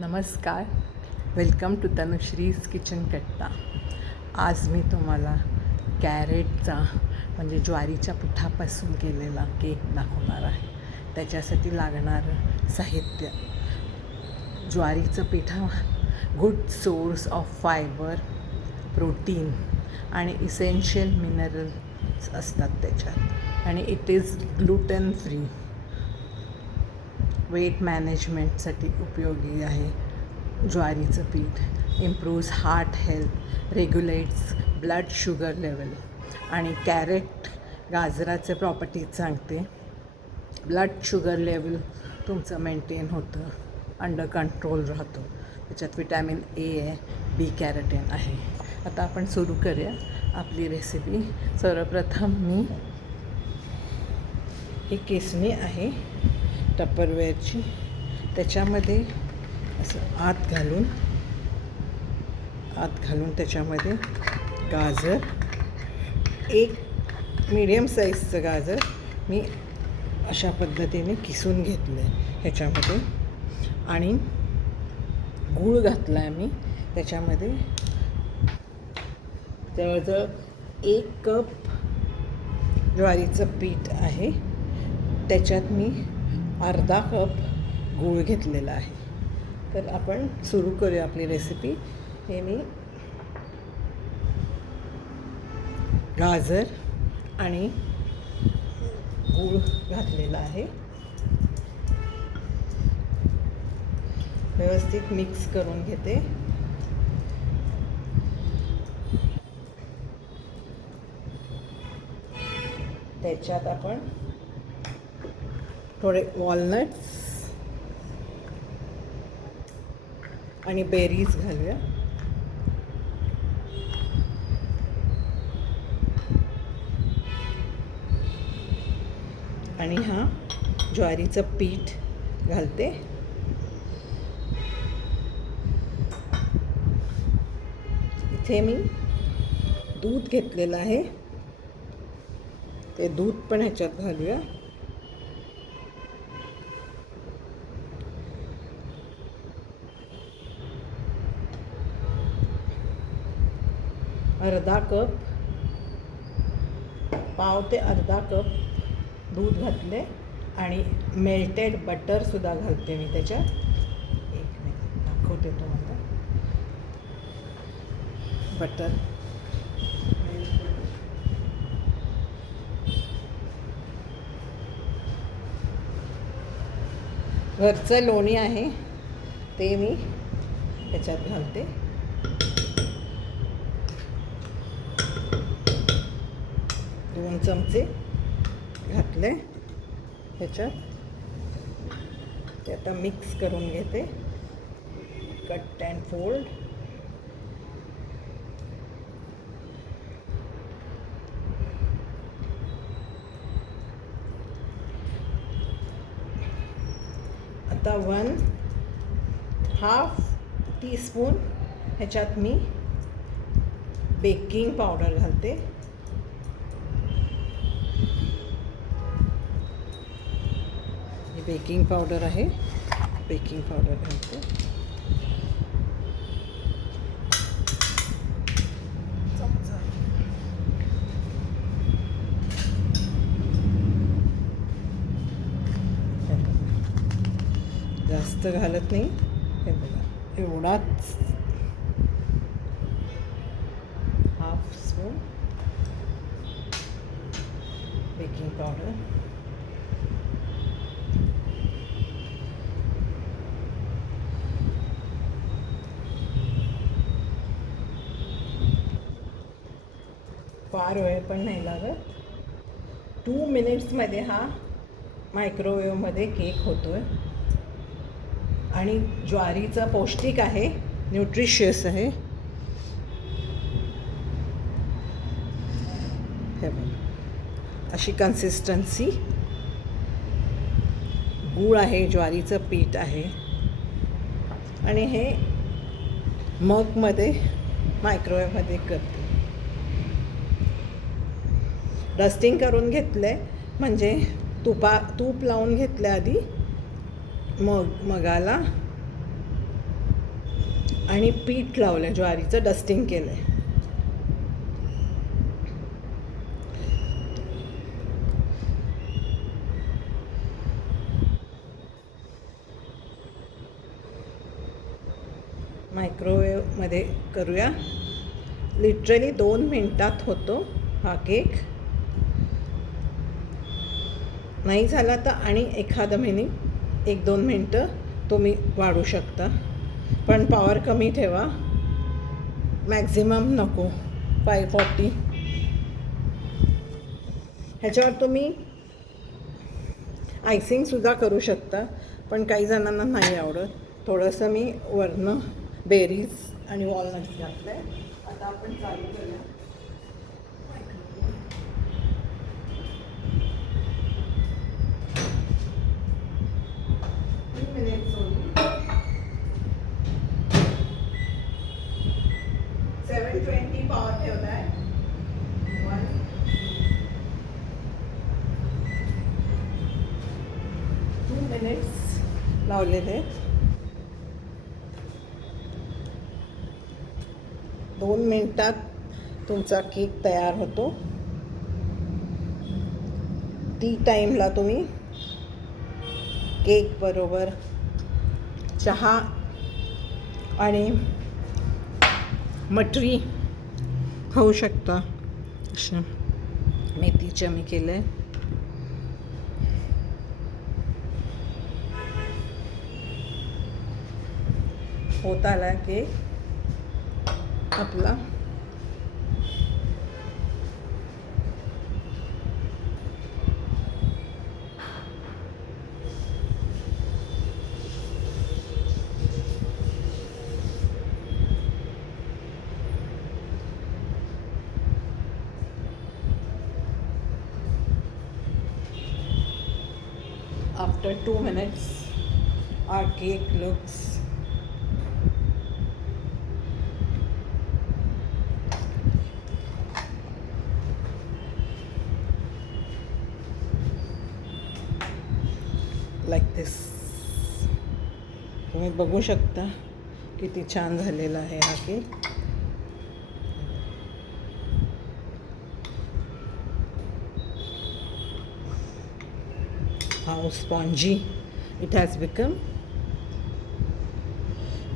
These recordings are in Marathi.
नमस्कार, वेलकम टू तनुश्रीज किचन कट्टा. आज मी तुम्हाला कॅरेटचा म्हणजे ज्वारीच्या पिठापासून केलेला केक दाखवणार आहे. त्याच्यासाठी लागणारं साहित्य: ज्वारीचं पीठ good source of fibre, protein आणि इसेन्शियल मिनरल्स असतात त्याच्यात, आणि it is gluten free. Weight मॅनेजमेंटसाठी उपयोगी आहे. ज्वारीचं पीठ improves heart health, regulates blood sugar level. आणि कॅरेट गाजराचे प्रॉपर्टीज सांगते. ब्लड शुगर लेवल तुमचं मेंटेन होतं, अंडर कंट्रोल राहतो. त्याच्यात विटॅमिन ए आहे, बी कॅरोटीन आहे. आता आपण सुरू करूया आपली रेसिपी. सर्वप्रथम मी ही केसणी आहे टपरवेअरची, त्याच्यामध्ये असं आत घालून त्याच्यामध्ये गाजर, एक मीडियम साईजचं गाजर मी अशा पद्धतीने किसून घेतलं आहे ह्याच्यामध्ये, आणि गूळ घातला आहे मी त्याच्यामध्ये. जवळजवळ 1 कप ज्वारीचं पीठ आहे, त्याच्यात मी अर्धा कप गूळ घेतलेला आहे. तर आपण सुरू करूया आपली रेसिपी. हे मी गाजर आणि गूळ घातलेला आहे, व्यवस्थित मिक्स करून घेते. त्याच्यात आपण थोडे वॉलनट्स आणि बेरीज घालूया. आणि हा ज्वारीचं पीठ घालते. इथे मी दूध घेतलेलं आहे, ते दूध पण ह्याच्यात घालूया. अर्धा कप, पाव ते अर्धा कप दूध घातले, आणि मेल्टेड बटरसुद्धा घालते मी त्याच्यात. एक मिनिट दाखवते तुम्हाला. बटर घरचं लोणी आहे ते मी त्याच्यात घालते. दोन चमचे घातले ह्याच्यात. ते आता मिक्स करून घेते. Cut and fold. आता 1/2 टीस्पून ह्याच्यात मी बेकिंग पावडर घालते. बेकिंग पावडर आहे, बेकिंग पावडर घालते. जास्त घालत नाही, हे बघा एवढाच, 1/2 स्पून बेकिंग पावडर. फार वेळ पण नाही लागत. 2 मिनिट्समध्ये हा मायक्रोवेव्हमध्ये केक होतो आहे. आणि ज्वारीचा पौष्टिक आहे, न्यूट्रिशियस आहे. हे बघा अशी कन्सिस्टन्सी. गूळ आहे, ज्वारीचं पीठ आहे, आणि हे मगमध्ये मायक्रोवेव्हमध्ये करते. डस्टिंग करून घेतलं आहे, म्हणजे तूप लावून घेतलं आधी मगाला, आणि पीठ लावलं आहे, ज्वारीचं डस्टिंग केलं आहे. मायक्रोवेव्हमध्ये करूया. लिटरली 2 मिनटात होतो हा केक. नाही झाला तर आणि एखादं मिनिट 1-2 मिनटं तुम्ही वाढू शकता, पण पॉवर कमी ठेवा, मॅक्झिमम नको 540. ह्याच्यावर तुम्ही आयसिंगसुद्धा करू शकता, पण काही जणांना नाही आवडत. थोडंसं मी वरनं बेरीज आणि वॉलनट्स घातलं आहे. आता आपण चालू करूया. 3 minutes only. 720 पॉवर ठेवला आहे. 2 minutes लावलेले आहेत. 2 मिनटात तुमचा केक तयार होतो. टी टाईमला तुम्ही केक बरोबर चहा आणि मटरी खाऊ शकता. असं मेथीचं मी केलं आहे. होत आला केक आपला. After 2 minutes, our cake looks like this. तुम्ही बघू शकता किती छान झालेला आहे हा cake. How spongy it has become.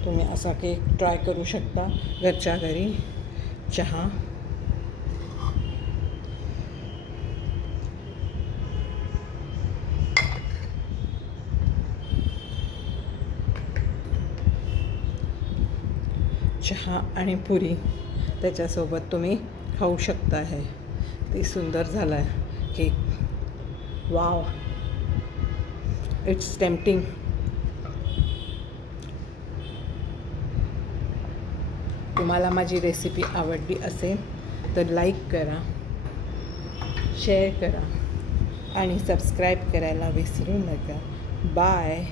तुम्ही असा केक ट्राय करू शकता घरच्या घरी. चहा चहा आणि पुरी त्याच्यासोबत तुम्ही खाऊ शकता. आहे ती सुंदर झाला आहे केक. Wow, it's tempting. तुम्हाला माझी रेसिपी आवडली असेल तर लाईक करा, शेअर करा आणि सबस्क्राईब करायला विसरू नका. Bye.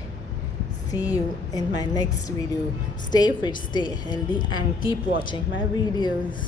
See you in my next video. Stay fit, stay healthy and keep watching my videos.